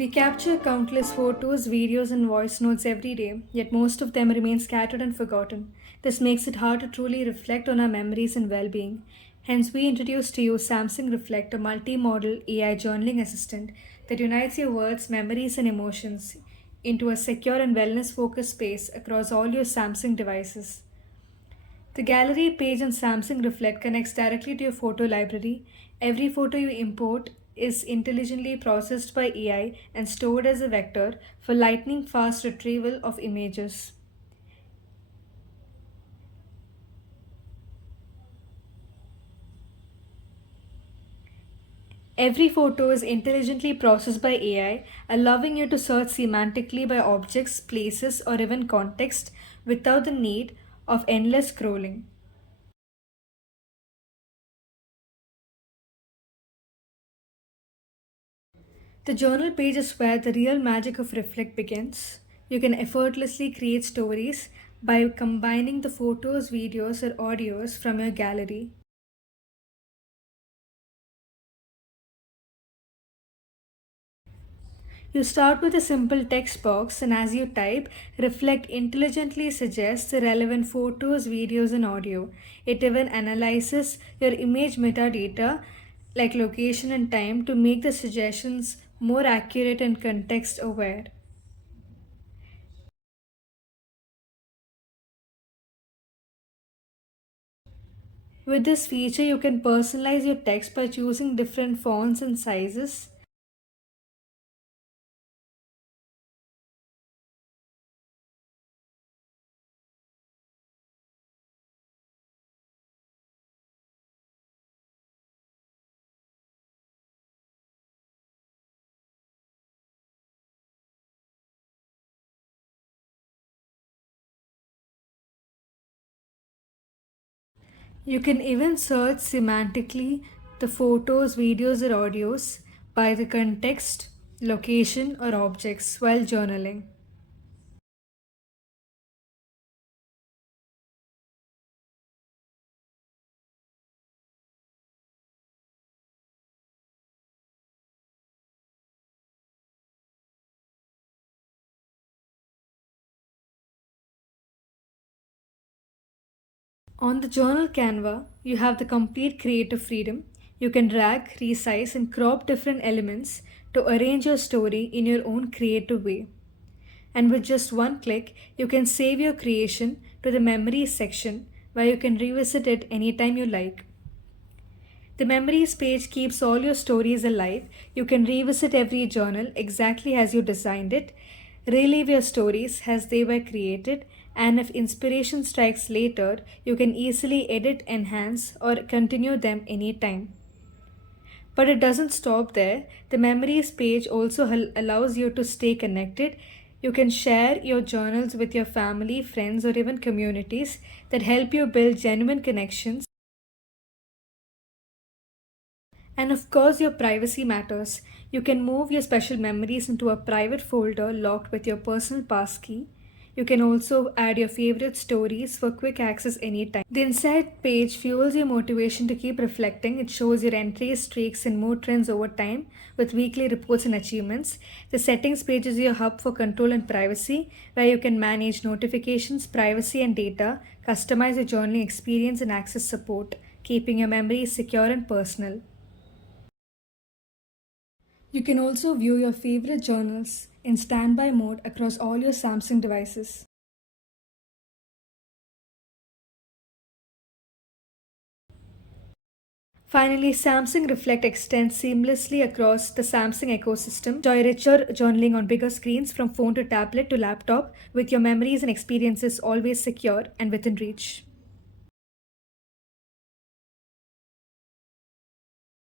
We capture countless photos, videos, and voice notes every day, yet most of them remain scattered and forgotten. This makes it hard to truly reflect on our memories and well being. Hence, we introduce to you Samsung Reflect, a multi-modal AI journaling assistant that unites your words, memories, and emotions into a secure and wellness focused space across all your Samsung devices. The gallery page on Samsung Reflect connects directly to your photo library. Every photo you import is intelligently processed by AI and stored as a vector for lightning fast retrieval of images. Every photo is intelligently processed by AI, allowing you to search semantically by objects, places, or even context without the need of endless scrolling. The journal page is where the real magic of Reflect begins. You can effortlessly create stories by combining the photos, videos, or audios from your gallery. You start with a simple text box, and as you type, Reflect intelligently suggests the relevant photos, videos, and audio. It even analyzes your image metadata like location and time to make the suggestions more accurate and context aware. With this feature, you can personalize your text by choosing different fonts and sizes. You can even search semantically the photos, videos, or audios by the context, location, or objects while journaling. On the journal Canva, you have the complete creative freedom. You can drag, resize, and crop different elements to arrange your story in your own creative way. And with just one click, you can save your creation to the memories section where you can revisit it anytime you like. The memories page keeps all your stories alive. You can revisit every journal exactly as you designed it, relive your stories as they were created, and if inspiration strikes later, you can easily edit, enhance, or continue them anytime. But it doesn't stop there. The memories page also allows you to stay connected. You can share your journals with your family, friends, or even communities that help you build genuine connections. And of course, your privacy matters. You can move your special memories into a private folder locked with your personal passkey. You can also add your favorite stories for quick access anytime. The Insight page fuels your motivation to keep reflecting. It shows your entries, streaks, and mood trends over time with weekly reports and achievements. The Settings page is your hub for control and privacy, where you can manage notifications, privacy, and data, customize your journaling experience, and access support, keeping your memories secure and personal. You can also view your favorite journals in standby mode across all your Samsung devices. Finally, Samsung Reflect extends seamlessly across the Samsung ecosystem. Enjoy richer journaling on bigger screens from phone to tablet to laptop with your memories and experiences always secure and within reach.